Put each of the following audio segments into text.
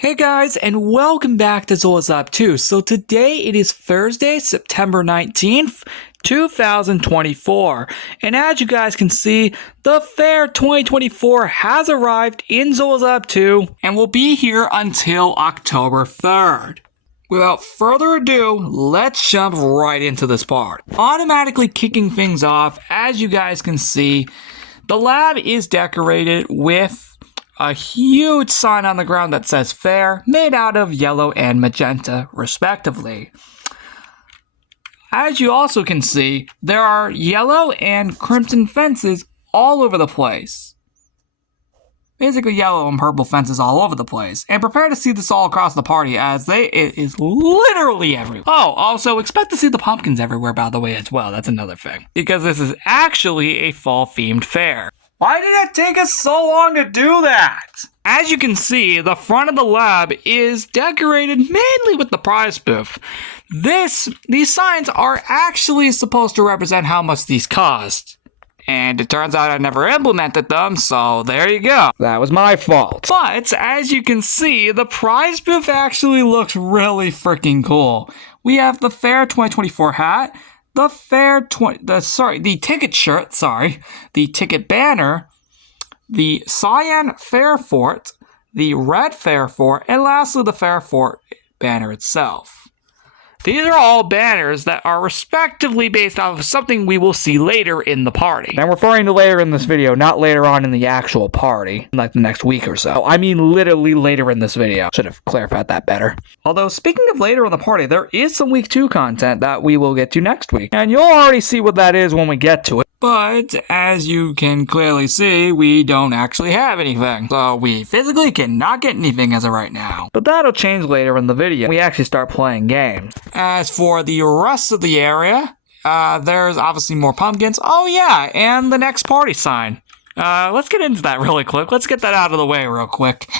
Hey guys, and welcome back to Zola's Lab 2. So today it is Thursday, September 19th, 2024. And as you guys can see, the Fair 2024 has arrived in Zola's Lab 2 and will be here until October 3rd. Without further ado, let's jump right into this part. Automatically kicking things off, as you guys can see, the lab is decorated with a huge sign on the ground that says Fair, made out of yellow and magenta, respectively. As you also can see, there are yellow and crimson fences all over the place. Basically yellow and purple fences all over the place. And prepare to see this all across the party as it is literally everywhere. Oh, also expect to see the pumpkins everywhere, by the way, as well. That's another thing. Because this is actually a fall-themed fair. Why did it take us so long to do that? As you can see, the front of the lab is decorated mainly with the prize booth. These signs are actually supposed to represent how much these cost. And it turns out I never implemented them, so there you go. That was my fault. But, as you can see, the prize booth actually looks really freaking cool. We have the Fair 2024 hat, the ticket shirt, the ticket banner, the cyan Fair Fort, the red Fair Fort, and lastly the Fair Fort banner itself. These are all banners that are respectively based off of something we will see later in the party. I'm referring to later in this video, not later on in the actual party, like the next week or so. I mean literally later in this video. Should have clarified that better. Although, speaking of later in the party, there is some week 2 content that we will get to next week. And you'll already see what that is when we get to it. But, as you can clearly see, we don't actually have anything. So we physically cannot get anything as of right now. But that'll change later in the video. We actually start playing games. As for the rest of the area, there's obviously more pumpkins. Oh yeah, and the next party sign. Let's get into that really quick. Let's get that out of the way real quick.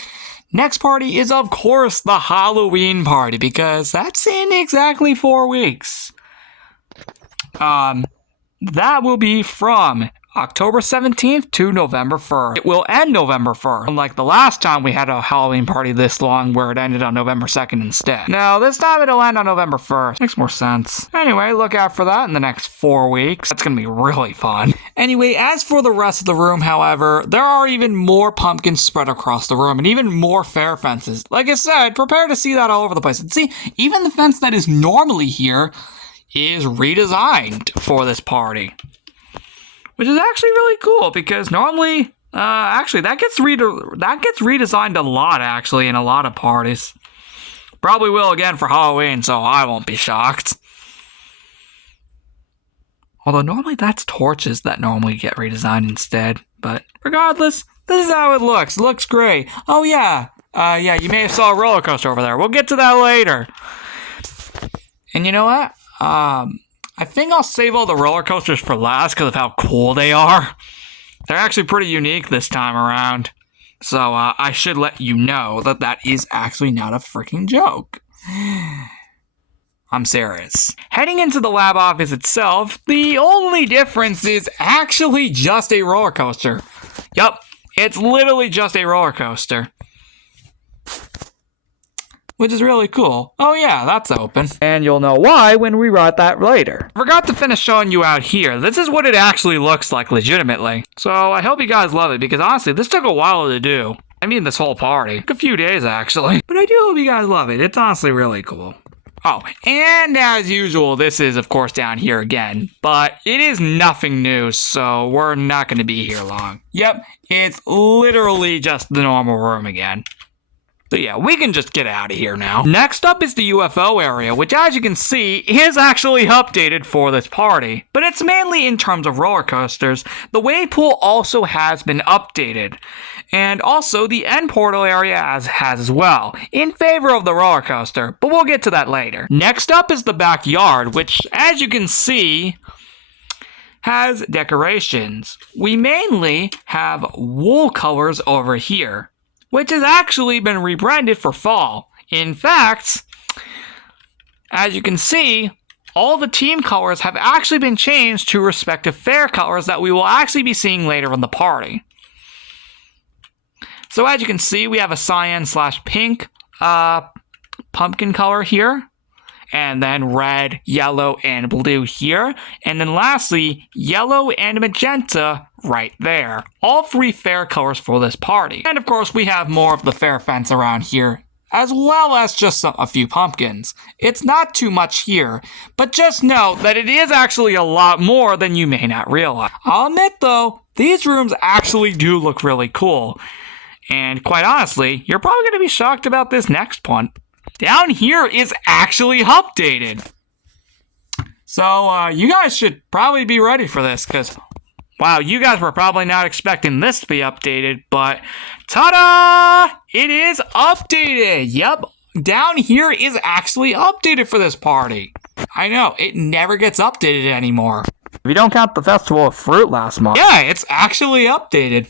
Next party is, of course, the Halloween party, because that's in exactly 4 weeks. That will be from October 17th to November 1st. It will end November 1st, unlike the last time we had a Halloween party this long where it ended on November 2nd instead. No, this time it'll end on November 1st. Makes more sense. Anyway, look out for that in the next 4 weeks. That's gonna be really fun. Anyway, as for the rest of the room, however, there are even more pumpkins spread across the room and even more fair fences. Like I said, prepare to see that all over the place. And see, even the fence that is normally here is redesigned for this party. Which is actually really cool, because normally, actually, that gets redesigned a lot, actually, in a lot of parties. Probably will again for Halloween, so I won't be shocked. Although normally that's torches that normally get redesigned instead. But regardless, this is how it looks. It looks great. Oh yeah, you may have saw a roller coaster over there. We'll get to that later. And you know what? I think I'll save all the roller coasters for last because of how cool they are. They're actually pretty unique this time around. So, I should let you know that that is actually not a freaking joke. I'm serious. Heading into the lab office itself, the only difference is actually just a roller coaster. Yup, it's literally just a roller coaster. Which is really cool. Oh yeah, that's open. And you'll know why when we write that later. I forgot to finish showing you out here. This is what it actually looks like legitimately. So I hope you guys love it, because honestly, this took a while to do. I mean this whole party. Took a few days actually. But I do hope you guys love it. It's honestly really cool. Oh, and as usual, this is of course down here again. But it is nothing new, so we're not going to be here long. Yep, it's literally just the normal room again. So yeah, we can just get out of here now. Next up is the UFO area, which as you can see, is actually updated for this party. But it's mainly in terms of roller coasters. The wave pool also has been updated. And also the end portal area has as well, in favor of the roller coaster, but we'll get to that later. Next up is the backyard, which as you can see, has decorations. We mainly have wool colors over here, which has actually been rebranded for fall. In fact, as you can see, all the team colors have actually been changed to respective fair colors that we will actually be seeing later in the party. So as you can see, we have a cyan/pink, pumpkin color here. And then red, yellow, and blue here. And then lastly, yellow and magenta right there. All 3 fair colors for this party. And of course, we have more of the fair fence around here, as well as just a few pumpkins. It's not too much here, but just know that it is actually a lot more than you may not realize. I'll admit though, these rooms actually do look really cool. And quite honestly, you're probably going to be shocked about this next one. Down here is actually updated. So, you guys should probably be ready for this, because, wow, you guys were probably not expecting this to be updated, but, ta-da! It is updated! Yep, down here is actually updated for this party. I know, it never gets updated anymore. If you don't count the Festival of Fruit last month. Yeah, it's actually updated.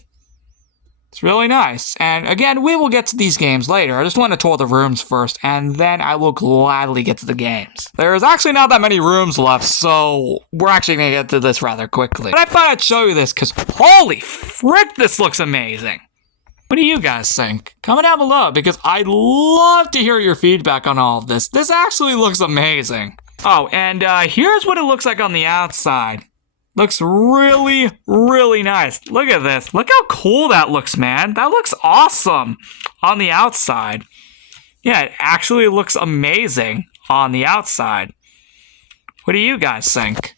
It's really nice. And again, we will get to these games later. I just want to tour the rooms first, and then I will gladly get to the games. There's actually not that many rooms left, so we're actually going to get to this rather quickly. But I thought I'd show you this, because holy frick, this looks amazing. What do you guys think? Comment down below, because I'd love to hear your feedback on all of this. This actually looks amazing. Oh, and here's what it looks like on the outside. Looks really, really nice. Look at this. Look how cool that looks, man. That looks awesome on the outside. Yeah, it actually looks amazing on the outside. What do you guys think?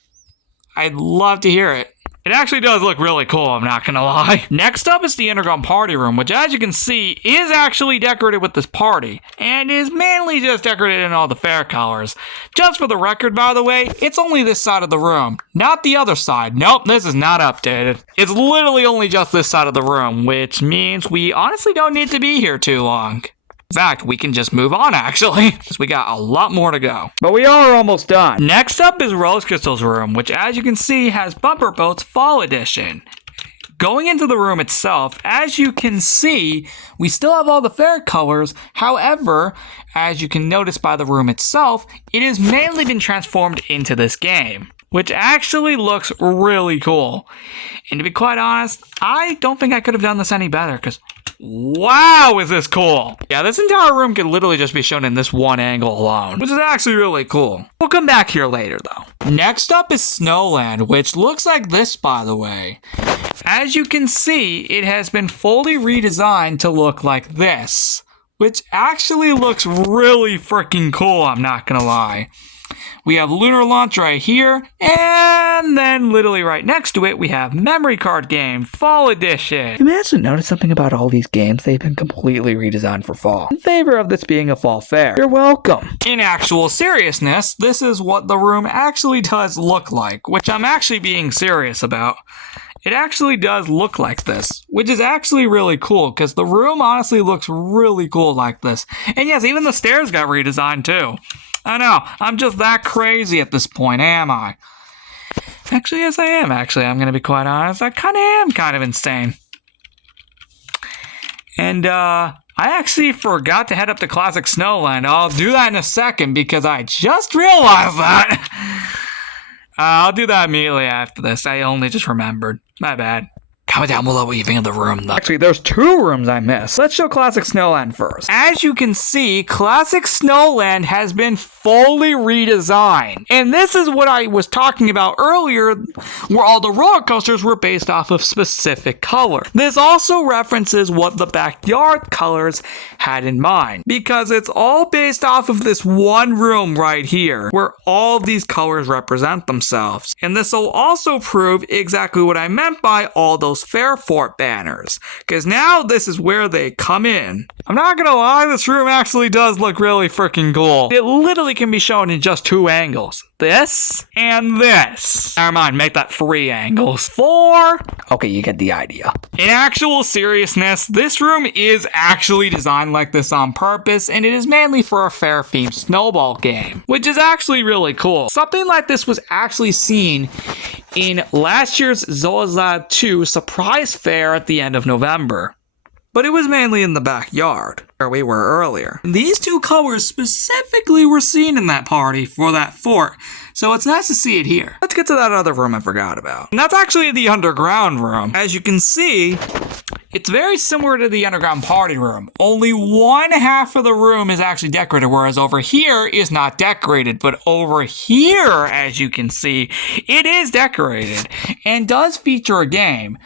I'd love to hear it. It actually does look really cool, I'm not gonna lie. Next up is the Underground Party Room, which as you can see, is actually decorated with this party, and is mainly just decorated in all the fair colors. Just for the record, by the way, it's only this side of the room, not the other side. Nope, this is not updated. It's literally only just this side of the room, which means we honestly don't need to be here too long. In fact, we can just move on, actually, because we got a lot more to go. But we are almost done. Next up is Rose Crystal's room, which, as you can see, has Bumper Boats Fall Edition. Going into the room itself, as you can see, we still have all the fair colors. However, as you can notice by the room itself, it has mainly been transformed into this game, which actually looks really cool. And to be quite honest, I don't think I could have done this any better, because wow, is this cool. Yeah, this entire room could literally just be shown in this one angle alone, which is actually really cool. We'll come back here later, though. Next up is Snowland, which looks like this, by the way. As you can see, it has been fully redesigned to look like this, which actually looks really freaking cool, I'm not gonna lie. We have Lunar Launch right here, and then literally right next to it, we have Memory Card Game Fall Edition. You may actually notice something about all these games. They've been completely redesigned for fall, in favor of this being a fall fair. You're welcome. In actual seriousness, this is what the room actually does look like, which I'm actually being serious about. It actually does look like this, which is actually really cool, because the room honestly looks really cool like this. And yes, even the stairs got redesigned too. I know, I'm just that crazy at this point, am I? Actually, yes I am, actually. I'm gonna be quite honest. I am kind of insane. And, I actually forgot to head up to Classic Snowland. I'll do that in a second, because I just realized that. I'll do that immediately after this. I only just remembered. My bad. Comment down below what you think of the room, though. Actually, there's 2 rooms I missed. Let's show Classic Snowland first. As you can see, Classic Snowland has been fully redesigned. And this is what I was talking about earlier, where all the roller coasters were based off of specific color. This also references what the backyard colors had in mind, because it's all based off of this one room right here, where all of these colors represent themselves. And this will also prove exactly what I meant by all those Fairfort banners, because now this is where they come in. I'm not gonna lie, this room actually does look really freaking cool. It literally can be shown in just 2 angles. This and this. Never mind, make that 3 angles. 4. Okay, you get the idea. In actual seriousness, this room is actually designed like this on purpose, and it is mainly for a fair-themed snowball game, which is actually really cool. Something like this was actually seen in last year's Zoa's Lab 2 surprise fair at the end of November. But it was mainly in the backyard, where we were earlier. These 2 colors specifically were seen in that party for that fort, so it's nice to see it here. Let's get to that other room I forgot about. And that's actually the underground room. As you can see, It's very similar to the underground party room. Only one half of the room is actually decorated, whereas over here is not decorated. But over here, as you can see, it is decorated and does feature a game.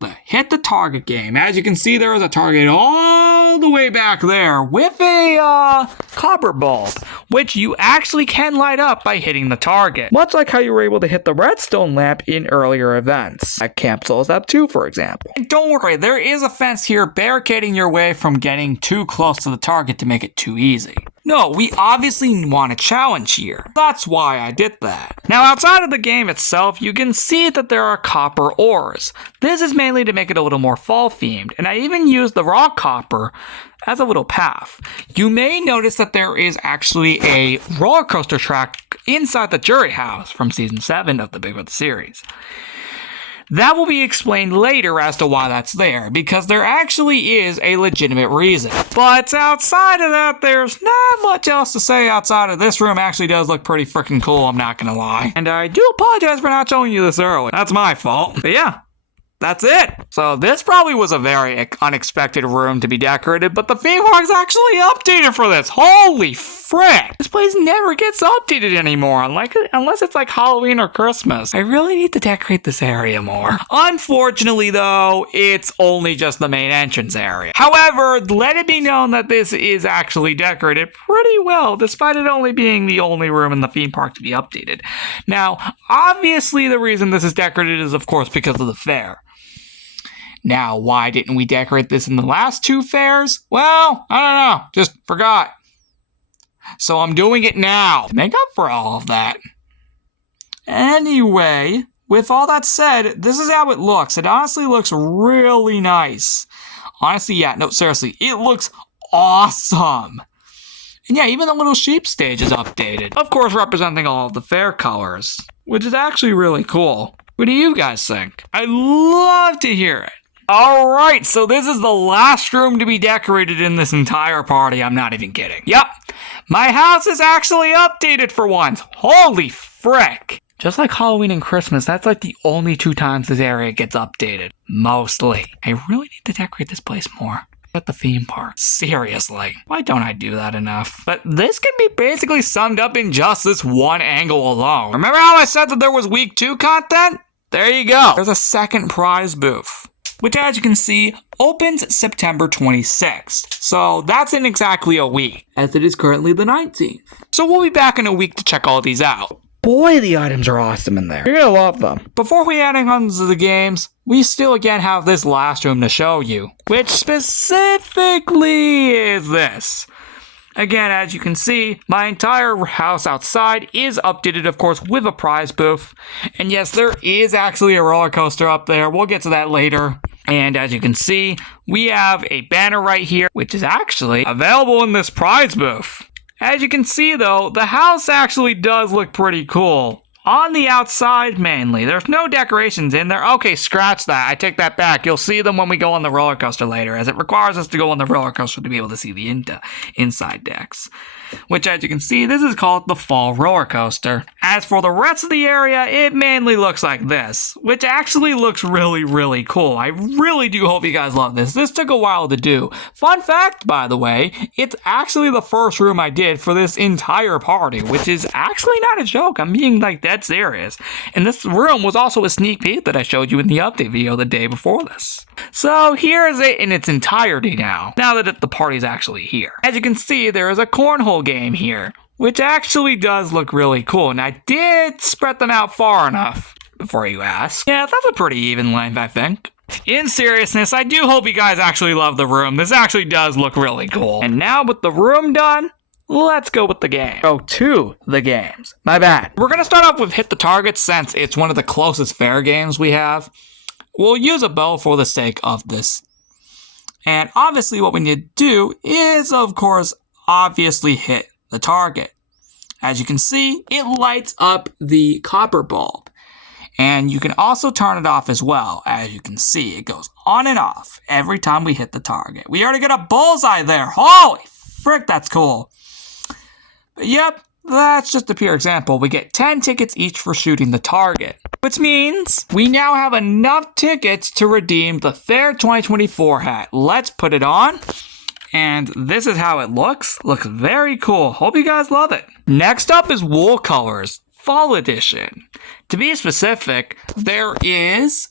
The Hit the Target game. As you can see, there is a target all the way back there with a copper bulb, which you actually can light up by hitting the target. Much like how you were able to hit the redstone lamp in earlier events, at Camp Souls Up 2, for example. And don't worry, there is a fence here barricading your way from getting too close to the target to make it too easy. No, we obviously want a challenge here. That's why I did that. Now, outside of the game itself, you can see that there are copper ores. This is mainly to make it a little more fall-themed, and I even used the raw copper as a little path. You may notice that there is actually a roller coaster track inside the jury house from Season 7 of the Big Brother series. That will be explained later as to why that's there, because there actually is a legitimate reason. But outside of that, there's not much else to say outside of this room. Actually does look pretty freaking cool, I'm not gonna lie. And I do apologize for not showing you this early. That's my fault. But yeah, that's it. So this probably was a very unexpected room to be decorated, but the theme park's actually updated for this. Holy frick! This place never gets updated anymore, unless it's like Halloween or Christmas. I really need to decorate this area more. Unfortunately though, it's only just the main entrance area. However, let it be known that this is actually decorated pretty well, despite it only being the only room in the theme park to be updated. Now, obviously the reason this is decorated is of course because of the fair. Now, why didn't we decorate this in the last two fairs? Well, I don't know. Just forgot. So I'm doing it now to make up for all of that. Anyway, with all that said, this is how it looks. It honestly looks really nice. Honestly, yeah, no, seriously, it looks awesome. And yeah, even the little sheep stage is updated. Of course, representing all of the fair colors, which is actually really cool. What do you guys think? I'd love to hear it. Alright, so this is the last room to be decorated in this entire party. I'm not even kidding. Yep, my house is actually updated for once. Holy frick. Just like Halloween and Christmas, that's like the only two times this area gets updated. Mostly. I really need to decorate this place more. At the theme park. Seriously. Why don't I do that enough? But this can be basically summed up in just this one angle alone. Remember how I said that there was week 2 content? There you go. There's a second prize booth, which as you can see, opens September 26th. So that's in exactly a week, as it is currently the 19th. So we'll be back in a week to check all these out. Boy, the items are awesome in there. You're gonna love them. Before we add on to the games, we still again have this last room to show you, which specifically is this. Again, as you can see, my entire house outside is updated, of course, with a prize booth. And yes, there is actually a roller coaster up there. We'll get to that later. And as you can see, we have a banner right here, which is actually available in this prize booth. As you can see, though, the house actually does look pretty cool. On the outside, mainly. There's no decorations in there. Okay, scratch that. I take that back. You'll see them when we go on the roller coaster later, as it requires us to go on the roller coaster to be able to see the inside decks. Which, as you can see, this is called the Fall Roller Coaster. As for the rest of the area, it mainly looks like this, which actually looks really, really cool. I really do hope you guys love this. This took a while to do. Fun fact, by the way, it's actually the first room I did for this entire party, which is actually not a joke. I'm being like dead serious. And this room was also a sneak peek that I showed you in the update video the day before this. So here is it in its entirety now that the party's actually here. As you can see, there is a cornhole game here, which actually does look really cool, and I did spread them out far enough, before you ask. Yeah, that's a pretty even length, I think. In seriousness, I do hope you guys actually love the room. This actually does look really cool. And now with the room done, let's go with the game. Go to the games. My bad. We're gonna start off with Hit the Target, since it's one of the closest fair games we have. We'll use a bow for the sake of this. And obviously what we need to do is, of course, obviously hit the target. As you can see, it lights up the copper bulb. And you can also turn it off as well. As you can see, it goes on and off every time we hit the target. We already got a bullseye there. Holy frick, that's cool. But yep, That's just a pure example. We get 10 tickets each for shooting the target, which means we now have enough tickets to redeem the Fair 2024 hat. Let's put it on. And this is how it looks. Looks very cool. Hope you guys love it. Next up is Wool Colors Fall Edition. To be specific, there is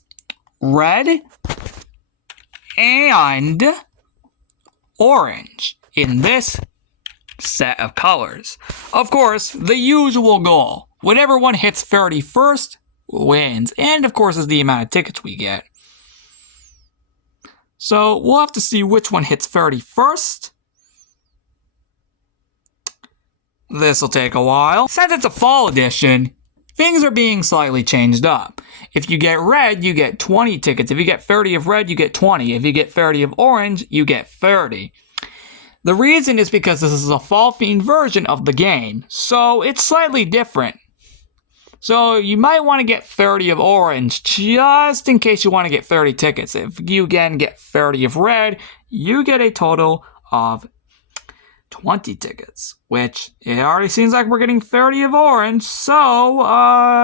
red and orange in this set of colors. Of course, the usual goal. Whatever one hits 30 first wins. And of course is the amount of tickets we get. So we'll have to see which one hits 30 first. This will take a while. Since it's a fall edition, things are being slightly changed up. If you get red, you get 20 tickets. If you get 30 of red, you get 20. If you get 30 of orange, you get 30. The reason is because this is a fall-themed version of the game, so it's slightly different. So you might want to get 30 of orange just in case you want to get 30 tickets. If you again get 30 of red, you get a total of 20 tickets, which it already seems like we're getting 30 of orange. So,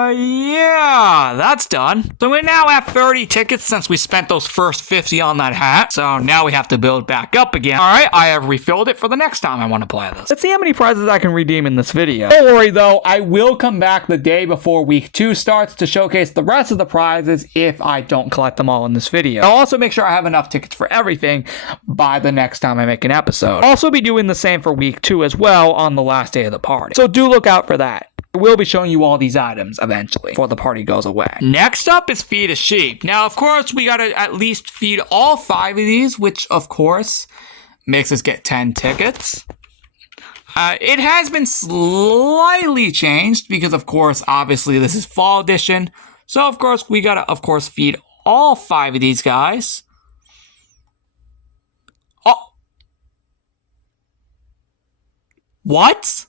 yeah, that's done. So we now have 30 tickets since we spent those first 50 on that hat. So now we have to build back up again. All right, I have refilled it for the next time I want to play this. Let's see how many prizes I can redeem in this video. Don't worry though, I will come back the day before week 2 starts to showcase the rest of the prizes if I don't collect them all in this video. I'll also make sure I have enough tickets for everything by the next time I make an episode. I'll also be doing the same for week 2 as well on the last day of the party. So do look out for that. I will be showing you all these items eventually before the party goes away. Next up is Feed a Sheep. Now, of course, we gotta at least feed all 5 of these, which, of course, makes us get 10 tickets. It has been slightly changed because, of course, obviously this is fall edition. So, of course, we gotta, of course, feed all 5 of these guys. Oh. What?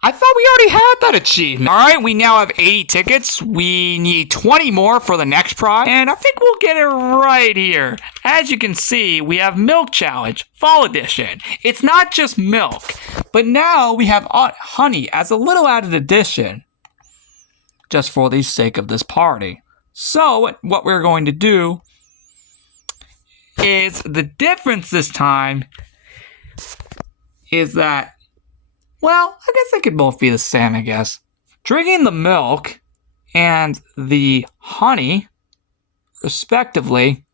I thought we already had that achievement. Alright, we now have 80 tickets. We need 20 more for the next prize. And I think we'll get it right here. As you can see, we have Milk Challenge, Fall Edition. It's not just milk, but now we have honey as a little added addition. Just for the sake of this party. So, what we're going to do is the difference this time is that, well, I guess they could both be the same, I guess. Drinking the milk and the honey, respectively,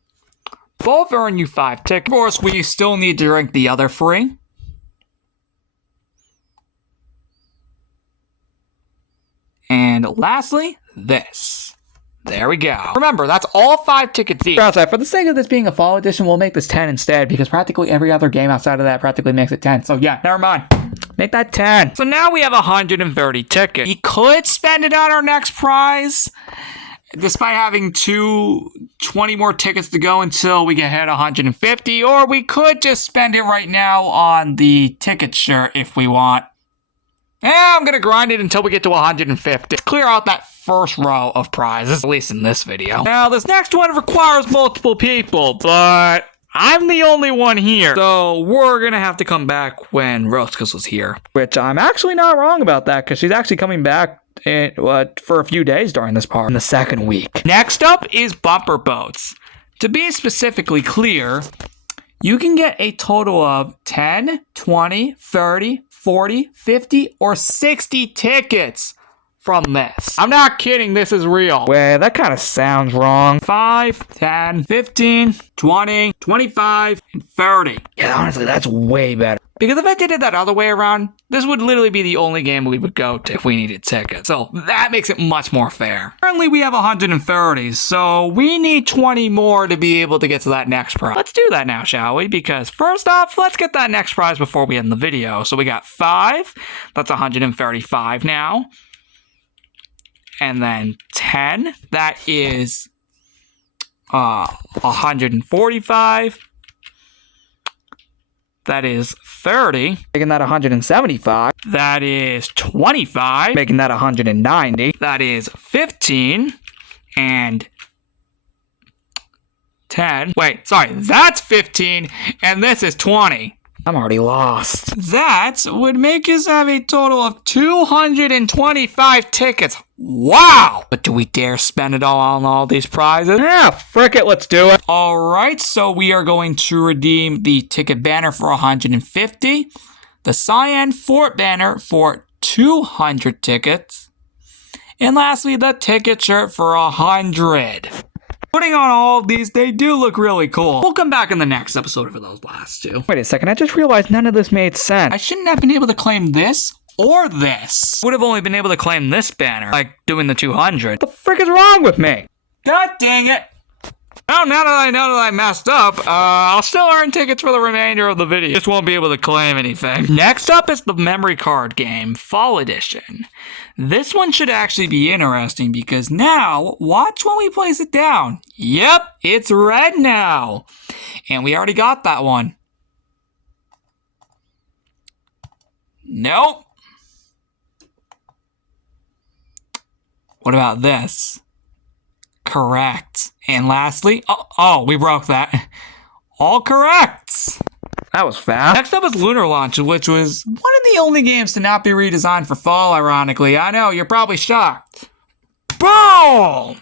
both earn you 5 tickets. Of course, we still need to drink the other 3. And lastly, this. There we go. Remember, that's all 5 tickets each. For the sake of this being a fall edition, we'll make this 10 instead, because practically every other game outside of that practically makes it 10. So yeah, never mind. Make that 10. So now we have 130 tickets. We could spend it on our next prize, despite having 20 more tickets to go until we get hit 150, or we could just spend it right now on the ticket shirt if we want. Yeah, I'm gonna grind it until we get to 150. Clear out that first row of prizes, at least in this video. Now, this next one requires multiple people, but I'm the only one here. So we're gonna have to come back when Roscos was here. Which I'm actually not wrong about that, because she's actually coming back for a few days during this part in the second week. Next up is Bumper Boats. To be specifically clear, you can get a total of 10, 20, 30, 40, 50, or 60 tickets from this. I'm not kidding, this is real. Wait, that kind of sounds wrong. 5, 10, 15, 20, 25, and 30. Yeah, honestly, that's way better. Because if I did it that other way around, this would literally be the only game we would go to if we needed tickets. So that makes it much more fair. Currently, we have 130, so we need 20 more to be able to get to that next prize. Let's do that now, shall we? Because first off, let's get that next prize before we end the video. So we got 5. That's 135 now. And then 10. That is 145. That is 30, making that 175. That is 25, making that 190. That is 15 and 10. Wait, sorry, that's 15 and this is 20. I'm already lost. That would make us have a total of 225 tickets. Wow! But do we dare spend it all on all these prizes? Yeah, frick it, let's do it. Alright, so we are going to redeem the ticket banner for 150, the Cyan Fort banner for 200 tickets, and lastly, the ticket shirt for 100. Putting on all of these, they do look really cool. We'll come back in the next episode for those last two. Wait a second, I just realized none of this made sense. I shouldn't have been able to claim this or this. Would have only been able to claim this banner, like doing the 200. What the frick is wrong with me? God dang it. Now that I know that I messed up, I'll still earn tickets for the remainder of the video. Just won't be able to claim anything. Next up is the memory card game, Fall Edition. This one should actually be interesting because now, watch when we place it down. Yep, it's red now. And we already got that one. Nope. What about this? Correct. And lastly, oh, we broke that. All correct. That was fast. Next up is Lunar Launch, which was one of the only games to not be redesigned for fall, ironically. I know, you're probably shocked. Boom!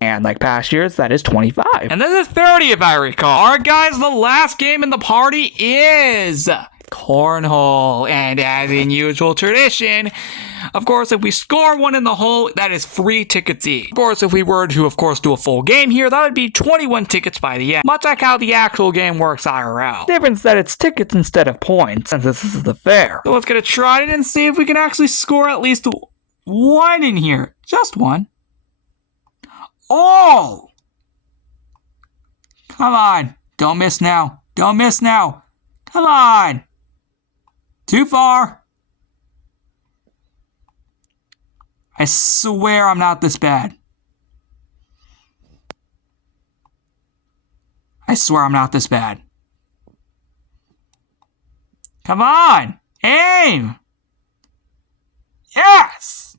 And like past years, that is 25. And this is 30 if I recall. Alright guys, the last game in the party is Cornhole. And as in usual tradition, of course, if we score one in the hole, that is free tickets each. Of course, if we were to, of course, do a full game here, that would be 21 tickets by the end. Much like how the actual game works IRL. Difference that it's tickets instead of points, since this is the fair. So let's get a try it and see if we can actually score at least one in here. Just one. Oh! Come on. Don't miss now. Don't miss now. Come on. Too far. I swear I'm not this bad. I swear I'm not this bad. Come on! Aim! Yes!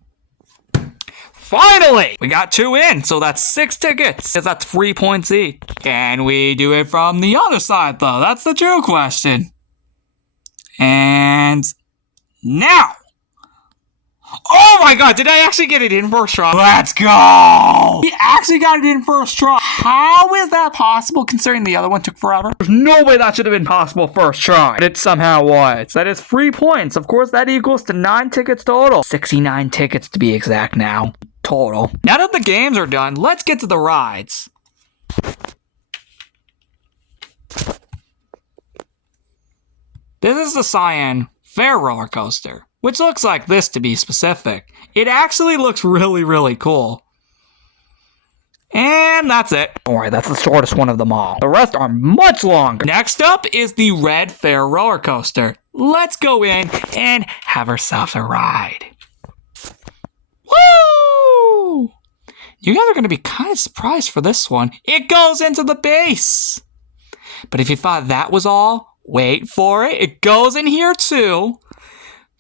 Finally! We got 2 in, so that's 6 tickets. That's 3 points each. Can we do it from the other side, though? That's the true question. And now! Oh my god, did I actually get it in first try? Let's go! We actually got it in first try. How is that possible considering the other one took forever? There's no way that should have been possible first try. But it somehow was. That is 3 points. Of course, that equals to 9 tickets total. 69 tickets to be exact now. Total. Now that the games are done, let's get to the rides. This is the Cyan Fair roller coaster, which looks like this to be specific. It actually looks really, really cool. And that's it. Alright, that's the shortest one of them all. The rest are much longer. Next up is the Red Fair roller coaster. Let's go in and have ourselves a ride. Woo! You guys are going to be kind of surprised for this one. It goes into the base. But if you thought that was all, wait for it. It goes in here too.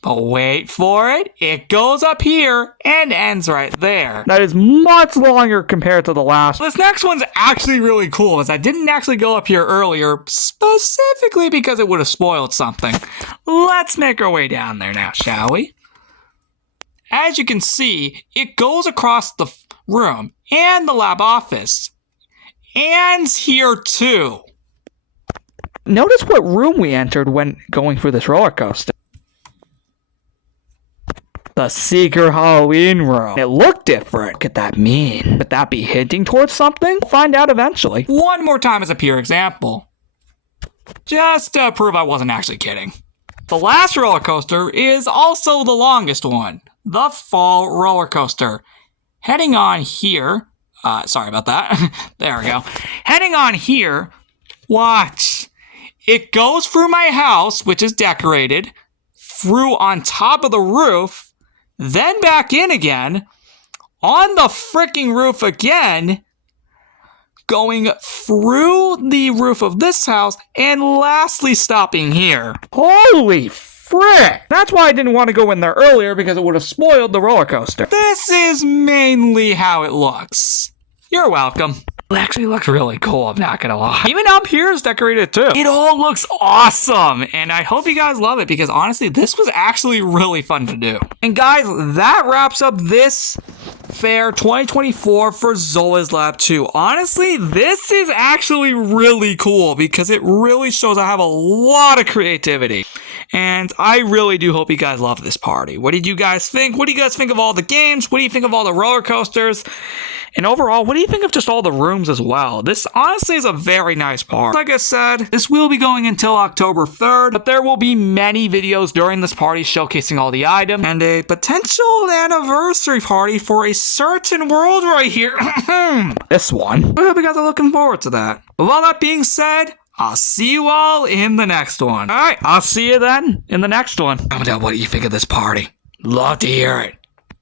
But wait for it. It goes up here and ends right there. That is much longer compared to the last. This next one's actually really cool, as I didn't actually go up here earlier, specifically because it would have spoiled something. Let's make our way down there now, shall we? As you can see, it goes across the room and the lab office. And here too. Notice what room we entered when going through this roller coaster. The secret Halloween room. It looked different. What could that mean? Could that be hinting towards something? We'll find out eventually. One more time as a pure example. Just to prove I wasn't actually kidding. The last roller coaster is also the longest one. The Fall roller coaster. Heading on here. Sorry about that. There we go. Heading on here. Watch. It goes through my house, which is decorated, through on top of the roof, then back in again, on the freaking roof again, going through the roof of this house, and lastly stopping here. Holy frick! That's why I didn't want to go in there earlier, because it would have spoiled the roller coaster. This is mainly how it looks. You're welcome. It actually looks really cool, I'm not gonna lie. Even up here is decorated too. It all looks awesome, and I hope you guys love it because honestly, this was actually really fun to do. And guys, that wraps up this Fair 2024 for Zola's Lab 2. Honestly, this is actually really cool because it really shows I have a lot of creativity. And I really do hope you guys love this party. What did you guys think? What do you guys think of all the games? What do you think of all the roller coasters? And overall, what do you think of just all the rooms as well? This honestly is a very nice party. Like I said, this will be going until October 3rd, but there will be many videos during this party showcasing all the items and a potential anniversary party for a certain world right here. This one. I hope you guys are looking forward to that. With all that being said, I'll see you all in the next one. Alright, I'll see you then in the next one. Comment down what you think of this party. Love to hear it.